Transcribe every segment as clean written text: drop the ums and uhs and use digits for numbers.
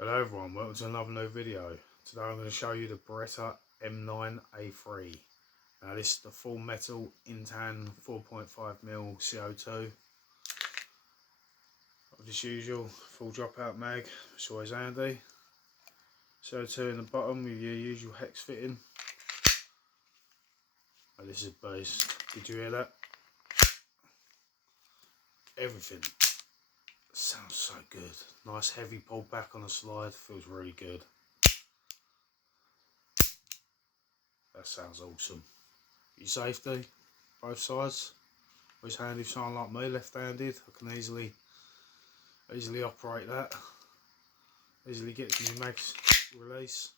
Hello everyone, welcome to another new video. Today I'm going to show you the Beretta m9a3. Now this is the full metal Intan 4.5mm CO2. As usual, full dropout mag, it's always handy. CO2 in the bottom with your usual hex fitting. Oh, this is based. Did you hear that? Everything sounds so good. Nice heavy pull back on the slide, feels really good. That sounds awesome. Your safety, both sides. Always handy for someone like me, left-handed. I can easily operate that. Easily get the new mags release.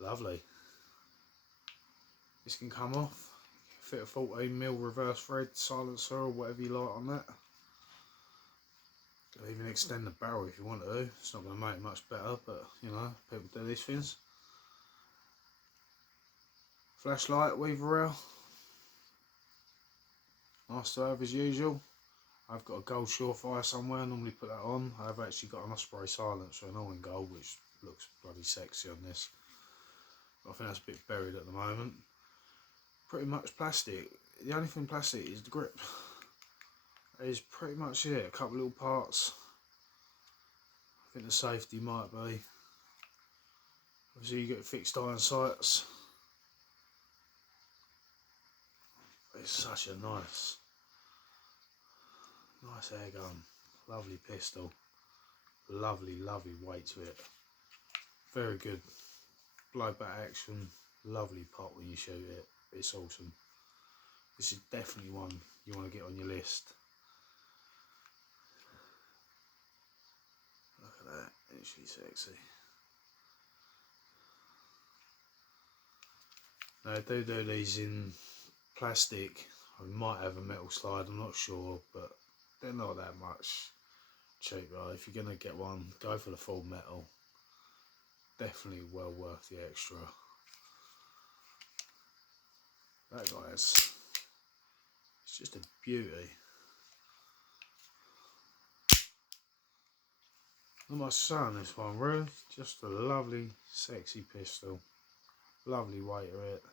Lovely. This can come off. Fit a 14mm reverse thread silencer or whatever you like on that. You'll even extend the barrel if you want to. It's not going to make it much better, but you know, people do these things. Flashlight, weaver rail. Nice to have as usual. I've got a gold Surefire somewhere, I normally put that on. I've actually got an Osprey silencer and all in gold, which looks bloody sexy on this. But I think that's a bit buried at the moment. Pretty much plastic. The only thing plastic is the grip. That is pretty much it. A couple little parts. I think the safety might be. Obviously you get fixed iron sights. It's such a nice air gun. Lovely pistol. Lovely weight to it. Very good blowback action. Lovely pop when you shoot it. It's awesome. This is definitely one you want to get on your list. Look at that, actually sexy. Now I do these in plastic. I might have a metal slide, I'm not sure, but they're not that much cheaper. If you're going to get one, go for the full metal. Definitely well worth the extra. That guys, it's just a beauty. Not much to say on this one, really. Just a lovely, sexy pistol. Lovely weight of it.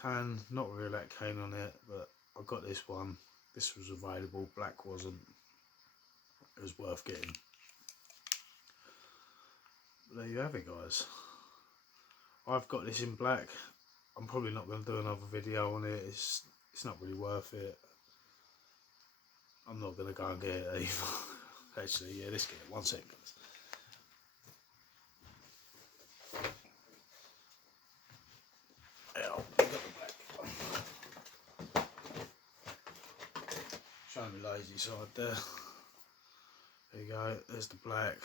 Tan, not really that keen on it, but I got this one. This was available, black wasn't. It was worth getting. But there you have it, guys. I've got this in black. I'm probably not going to do another video on it. It's not really worth it. I'm not going to go and get it either. Actually, yeah, let's get it. 1 second. Yeah, I've got the black. Showing me lazy side there. There you go. There's the black.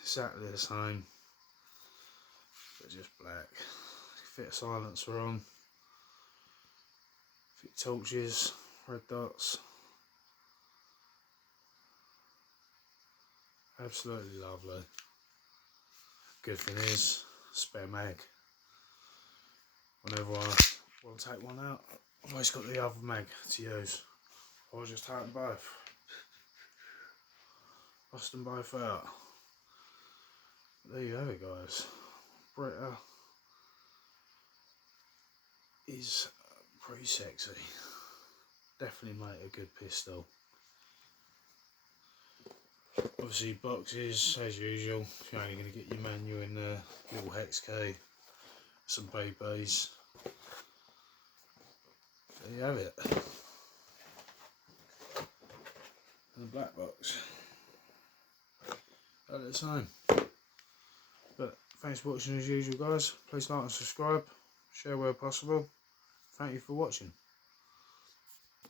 Exactly the same, but just black. Fit a silencer on. Fit torches, red dots. Absolutely lovely. Good thing is, spare mag. Whenever I want to take one out, I've always got the other mag to use. I'll just take them both. Bust them both out. There you have it, guys. Beretta is pretty sexy. Definitely make a good pistol. Obviously boxes, as usual. You're only going to get your manual in there, little hex key, some BBs. There you have it. And the black box. About the same. But thanks for watching as usual, guys. Please like and subscribe. Share where possible. Thank you for watching.